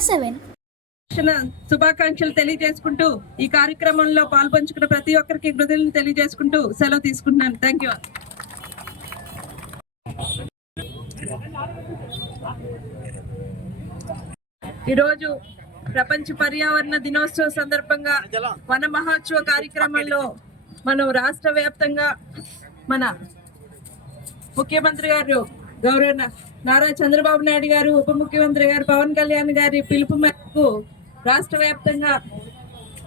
Seven శుభాకాంక్షలు తెలియజేసుకుంటూ ఈ కార్యక్రమంలో పాల్పంచుకున్న ప్రతి ఒక్కరికి కృతజ్ఞతలు తెలియజేసుకుంటూ సెలవు తీసుకుంటున్నాను. థ్యాంక్ యూ ఈరోజు ప్రపంచ పర్యావరణ దినోత్సవం సందర్భంగా వన మహోత్సవ కార్యక్రమంలో మనం రాష్ట్ర వ్యాప్తంగా మన ముఖ్యమంత్రి గారు గౌరవ నారా చంద్రబాబు నాయుడు గారు ఉప ముఖ్యమంత్రి గారు పవన్ కళ్యాణ్ గారి పిలుపు మేరకు రాష్ట్ర వ్యాప్తంగా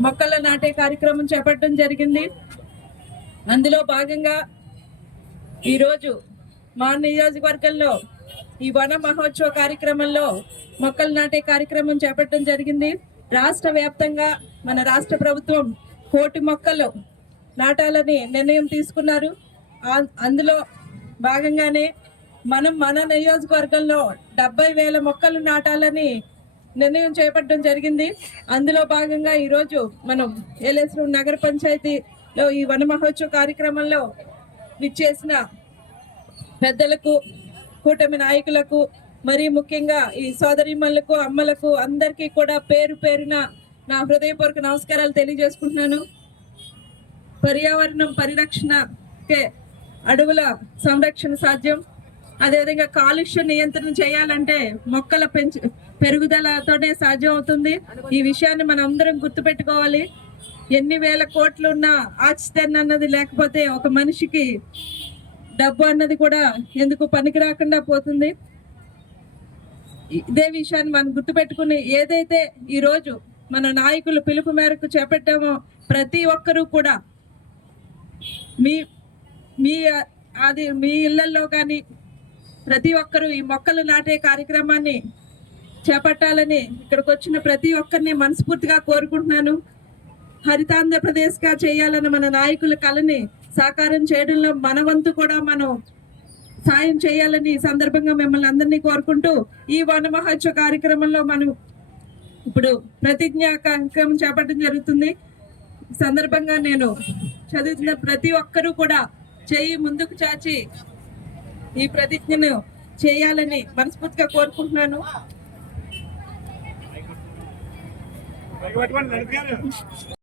మొక్కల నాటే కార్యక్రమం చేపట్టడం జరిగింది. అందులో భాగంగా ఈరోజు మా నియోజకవర్గంలో ఈ వన మహోత్సవ కార్యక్రమంలో మొక్కలు నాటే కార్యక్రమం చేపట్టడం జరిగింది. రాష్ట్ర వ్యాప్తంగా మన రాష్ట్ర ప్రభుత్వం కోటి మొక్కలు నాటాలని నిర్ణయం తీసుకున్నారు. అందులో భాగంగానే మనం మన నియోజకవర్గంలో డెబ్బై వేల మొక్కలు నాటాలని నిర్ణయం చేపట్టడం జరిగింది. అందులో భాగంగా ఈరోజు మనం ఏలేశ్వరం నగర పంచాయతీలో ఈ వన మహోత్సవ కార్యక్రమంలో విచ్చేసిన పెద్దలకు కూటమి నాయకులకు మరి ముఖ్యంగా ఈ సోదరిమ్మలకు అమ్మలకు అందరికీ కూడా పేరు పేరున నా హృదయపూర్వక నమస్కారాలు తెలియజేసుకుంటున్నాను. పర్యావరణం పరిరక్షణకే అడవుల సంరక్షణ సాధ్యం. అదేవిధంగా కాలుష్య నియంత్రణ చేయాలంటే మొక్కల పెంచు పెరుగుదలతోనే సాధ్యం అవుతుంది. ఈ విషయాన్ని మనం అందరం గుర్తుపెట్టుకోవాలి. ఎన్ని వేల కోట్లు ఉన్నా ఆక్సిజన్ అన్నది లేకపోతే ఒక మనిషికి డబ్బు అన్నది కూడా ఎందుకు పనికి రాకుండా పోతుంది? ఇదే విషయాన్ని మనం గుర్తుపెట్టుకుని ఏదైతే ఈ రోజు మన నాయకులు పిలుపు మేరకు చేపట్టామో ప్రతి ఒక్కరూ కూడా మీ మీ అది మీ ఇళ్ళలో కానీ ప్రతి ఒక్కరూ ఈ మొక్కలు నాటే కార్యక్రమాన్ని చేపట్టాలని ఇక్కడికి వచ్చిన ప్రతి ఒక్కరిని మనస్ఫూర్తిగా కోరుకుంటున్నాను. హరితాంధ్రప్రదేశ్గా చేయాలని మన నాయకుల కళని సాకారం చేయడంలో మన వంతు కూడా మనం సాయం చేయాలని ఈ సందర్భంగా మిమ్మల్ని అందరినీ కోరుకుంటూ ఈ వన మహోత్సవ కార్యక్రమంలో మనం ఇప్పుడు ప్రతిజ్ఞ కార్యక్రమం చేపట్టడం జరుగుతుంది. సందర్భంగా నేను చదువుతున్న ప్రతి ఒక్కరూ కూడా చేయి ముందుకు చాచి ఈ ప్రతిజ్ఞను చేయాలని మనస్ఫూర్తిగా కోరుకుంటున్నాను.